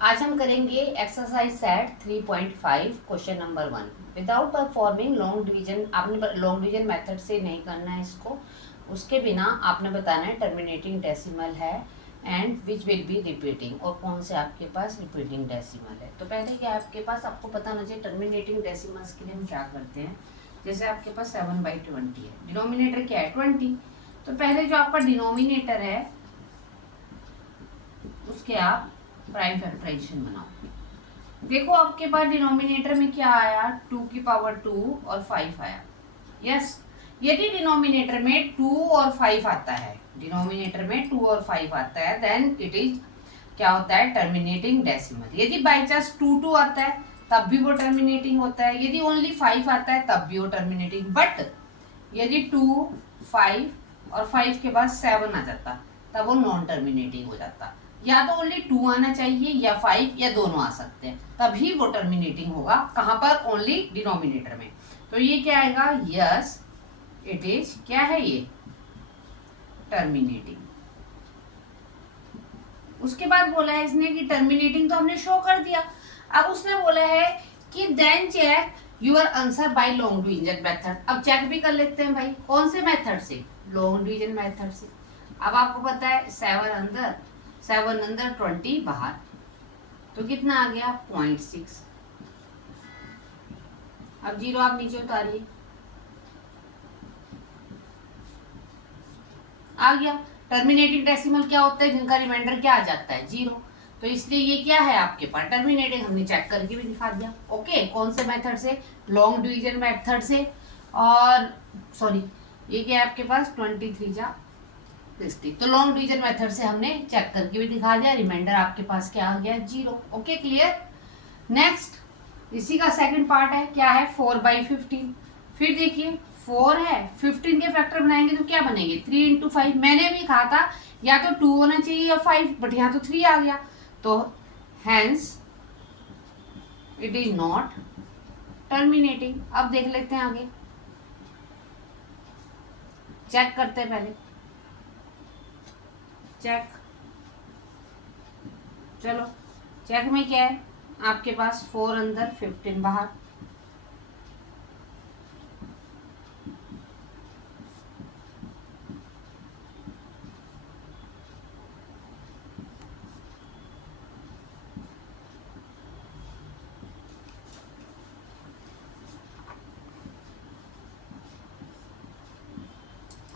आज हम करेंगे exercise set 3.5 question number 1। Without performing long division, आपने लॉन्ग डिवीजन मेथड से नहीं करना है इसको। उसके बिना आपने बताना है टर्मिनेटिंग डेसिमल है and which will be repeating, और कौन से आपके पास रिपीटिंग डेसिमल है। तो पहले क्या आपके पास, आपको पता होना चाहिए टर्मिनेटिंग डेसिमल्स के लिए हम क्या करते हैं। जैसे आपके पास 7/20 है, डिनोमिनेटर क्या है 20, तो पहले जो आपका डिनोमिनेटर है उसके आप प्राइम फैक्टराइजेशन बनाओ। देखो आपके पास डिनोमिनेटर में क्या आया, 2 की पावर 2 और 5 आया। यस, यदि डिनोमिनेटर में 2 और 5 आता है, डिनोमिनेटर में 2 और 5 आता है, देन इट इज क्या होता है, टर्मिनेटिंग डेसिमल। यदि बाई चांस 2 आता है तब भी वो टर्मिनेटिंग होता है, यदि ओनली 5 आता है तब भी वो टर्मिनेटिंग। बट यदि 2, 5 और 5 के बाद 7 आ जाता तब वो नॉन टर्मिनेटिंग हो जाता। या तो ओनली 2 आना चाहिए या 5, या दोनों आ सकते हैं, तभी वो टर्मिनेटिंग होगा। कहाँ पर, ओनली डिनोमिनेटर में। तो ये क्या आएगा, यस इट इज क्या है ये, टर्मिनेटिंग। उसके बाद बोला है इसने कि टर्मिनेटिंग तो हमने शो कर दिया। अब उसने बोला है कि then check your answer by long division method. अब चेक भी कर लेते हैं भाई, कौन से मेथड से, लॉन्ग डिवीजन मेथड से। अब आपको पता है 7 अंदर 7 अंदर 20 बाहर, तो कितना आ गया 0.6। अब 0 आप नीचे उतारिए, आ गया। टर्मिनेटिंग डेसिमल क्या होता है, जिनका रिमाइंडर क्या आ जाता है 0। तो इसलिए ये क्या है आपके पास टर्मिनेटिंग, हमने चेक करके भी दिखा दिया। ओके, कौन से मेथड से, लॉन्ग डिवीजन मेथड से। और सॉरी, ये क्या है आपके पास 23 जा 60, तो लॉन्ग डिवीजन मेथड से हमने चेक करके भी दिखा दिया। रिमाइंडर आपके पास क्या आ गया 0। Okay clear. नेक्स्ट इसी का सेकंड पार्ट है, क्या है 4/15। फिर देखिए 4 है, 15 के फैक्टर बनाएंगे तो क्या बनेंगे 3 × 5। मैंने भी कहा था या तो 2 होना चाहिए या 5, बट यहाँ तो 3 आ गया, तो hence it is not terminating. अब देख लेते हैं आगे, चेक करते हैं पहले, चेक। चलो चेक में क्या है आपके पास, 4 अंदर 15 बाहर।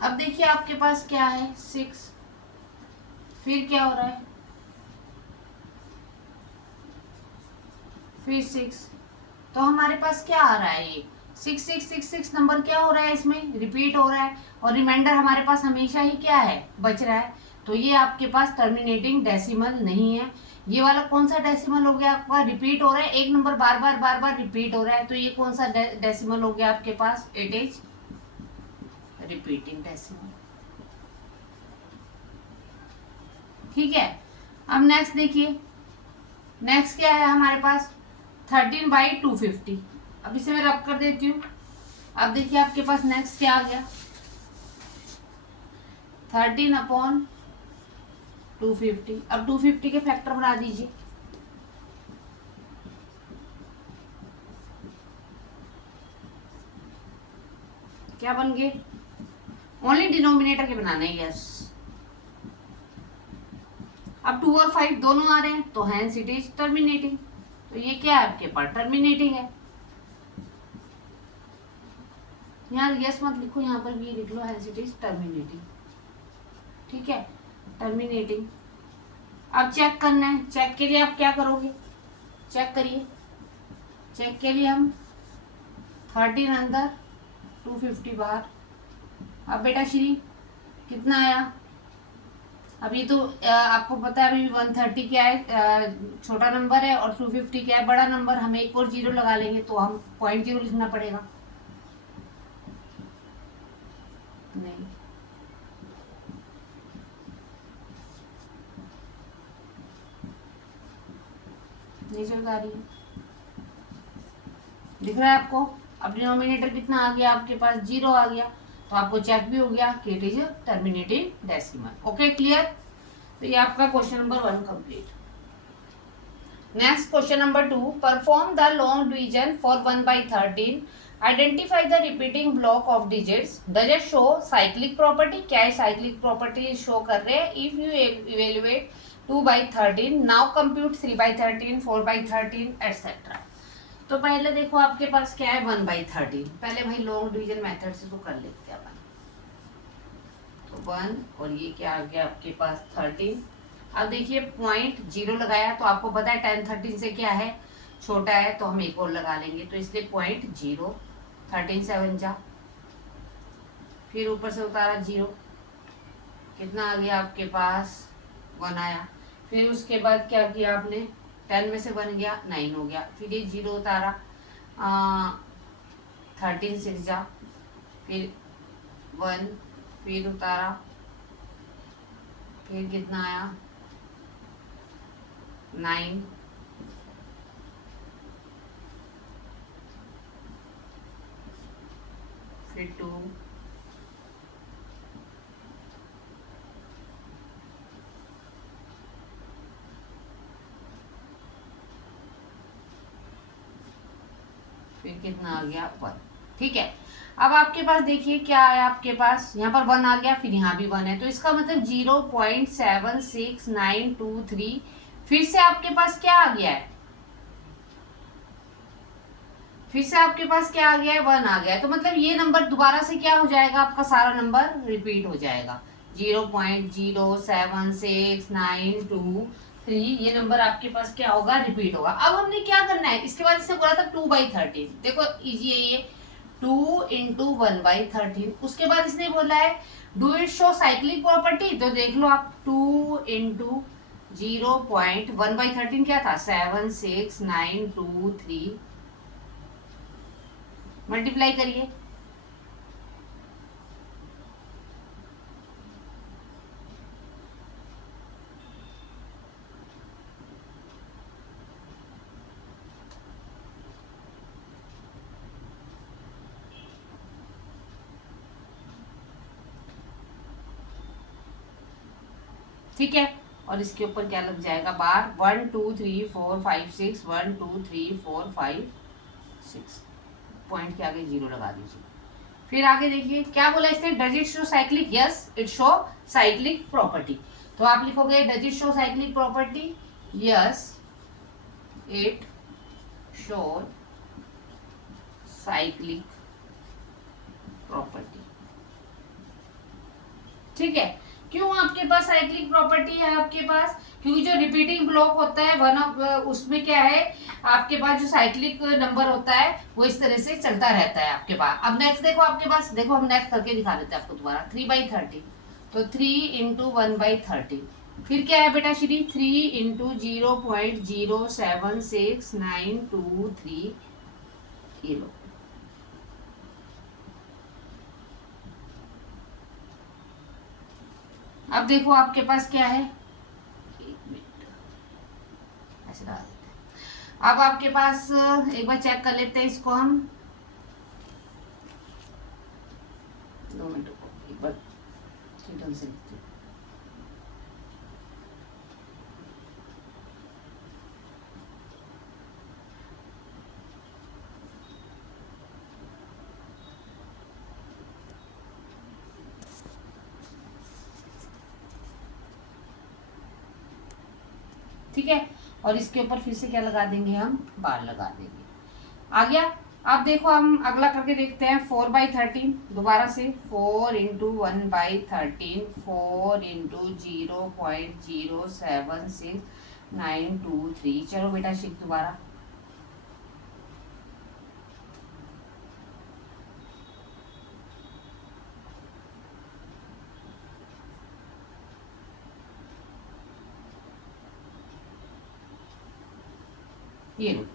अब देखिए आपके पास क्या है 6, फिर क्या हो रहा है, फिर 6, तो हमारे पास क्या आ रहा है, ये 6 नंबर क्या हो रहा है, इसमें रिपीट हो रहा है, और रिमाइंडर हमारे पास हमेशा ही क्या है, बच रहा है। तो ये आपके पास टर्मिनेटिंग डेसिमल नहीं है। ये वाला कौन सा डेसिमल हो गया आपका, रिपीट हो रहा है, एक नंबर बार बार रिपीट हो रहा है, तो ये कौन सा डेसिमल हो गया आपके पास, इट इज रिपीटिंग डेसिमल। ठीक है। अब नेक्स्ट देखिए, नेक्स्ट क्या है हमारे पास 13/250। अब इसे मैं रब कर देती हूँ। अब देखिए आपके पास नेक्स्ट क्या आ गया, 13/250। अब 250 के फैक्टर बना दीजिए, क्या बन गए, ओनली डिनोमिनेटर के बनाने हैं, यस। अब 2 और 5 दोनों आ रहे हैं, तो हैंस इट इज टर्मिनेटिंग। तो ये क्या है आपके पास, टर्मिनेटिंग है। यहाँ यस मत लिखो, यहाँ पर भी लिख लो हैंस इट इज टर्मिनेटिंग। ठीक है, टर्मिनेटिंग। अब चेक करना है, चेक के लिए आप क्या करोगे, चेक करिए। चेक के लिए हम 13 अंदर 250 बाहर। अब बेटा श्री कितना आया, अभी तो आपको पता है अभी 130 क्या है, छोटा नंबर है, और 250 क्या है, बड़ा नंबर। हम एक और 0 लगा लेंगे तो हम 0.0 लिखना पड़ेगा। नहीं, नहीं चल रही है, दिख रहा है आपको। अब डिनोमिनेटर कितना आ गया आपके पास, 0 आ गया, तो आपको चेक भी हो गया कि it is terminating decimal. Okay clear. तो ये आपका question number 1 complete. Next question number 2, perform the long division for 1/13, identify the repeating block of digits, does it show cyclic property, क्या है साइक्लिक प्रॉपर्टी शो कर रहे हैं, if you evaluate 2/13, now compute 3/13, 4/13 etcetera. तो पहले देखो आपके पास क्या है 1/13, पहले भाई लॉन्ग डिवीजन मेथड से तो कर लेते हैं अपन। तो 1 और ये क्या आ गया आपके पास 13। अब देखिए पॉइंट 0 लगाया तो आपको पता है 10 13 से क्या है छोटा है, तो हम एक और लगा लेंगे, तो इसलिए पॉइंट 0, 13 7 जा, फिर ऊपर से उतारा 0, कितना आ गया आपके पास 1 आया। फिर उसके बाद क्या किया आपने, 10 में से 1 गया 9 हो गया, फिर ये 0 उतारा, 13 6 जा, फिर 1, फिर उतारा, फिर कितना आया 9, फिर 2, फिर कितना आ गया 1। ठीक है, अब आपके पास देखिए क्या आया आपके पास, यहाँ पर 1 आ गया, फिर यहाँ भी 1 है, तो इसका मतलब 0.76923, फिर से आपके पास क्या आ गया है, फिर से आपके पास क्या आ गया है 1 आ गया है, तो मतलब ये नंबर दोबारा से क्या हो जाएगा, आपका सारा नंबर रिपीट हो जाएगा। 0.07692 ये नंबर आपके पास क्या होगा, रिपीट होगा। अब हमने क्या करना है, इसके बाद इससे बोला था 2/13, देखो इजी है ये, 2 इंटू 1/13। उसके बाद इसने बोला है do it show cyclic property, तो देख लो आप 2 इंटू 0.1/13 क्या था 76923, मल्टीप्लाई करिए, ठीक है, और इसके ऊपर क्या लग जाएगा बार, 1 2 3 4 5 6, 1 2 3 4 5 6, पॉइंट के आगे 0 लगा दीजिए। फिर आगे देखिए क्या बोला इसने, does it show cyclic, yes it show cyclic property, तो आप लिखोगे does it show cyclic property, yes it show cyclic property. ठीक है, क्यों आपके पास साइक्लिक प्रॉपर्टी है आपके पास, क्योंकि जो रिपीटिंग ब्लॉक होता है वन ऑफ उसमें क्या है आपके पास जो साइक्लिक नंबर होता है वो इस तरह से चलता रहता है आपके पास। अब नेक्स्ट देखो आपके पास, देखो हम नेक्स्ट करके दिखा देते हैं आपको दोबारा, 3/13, तो 3 इंटू 1/13, फिर क्या है बेटा श्री 3 इंटू 0.07692 ये लो। अब देखो आपके पास क्या है, एक मिनट ऐसे डाल देते हैं। अब आपके पास एक बार चेक कर लेते हैं इसको हम, 2 मिनट को एक बार ढंग से लिखते हैं। ठीक है, और इसके ऊपर फिर से क्या लगा देंगे हम, बार लगा देंगे, आ गया। अब देखो हम अगला करके देखते हैं 4/13, दोबारा से 4 इंटू 1/13, 4 इंटू 0.07692 चलो बेटा शिक दोबारा, ये लो।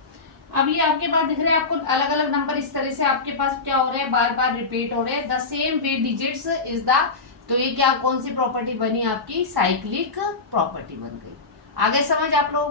अब ये आपके पास दिख रहे हैं आपको अलग अलग नंबर इस तरह से आपके पास क्या हो रहे हैं, बार बार रिपीट हो रहे हैं, the same way digits is the, तो ये क्या कौन सी प्रॉपर्टी बनी आपकी, साइक्लिक प्रॉपर्टी बन गई। आगे समझ आप लोग।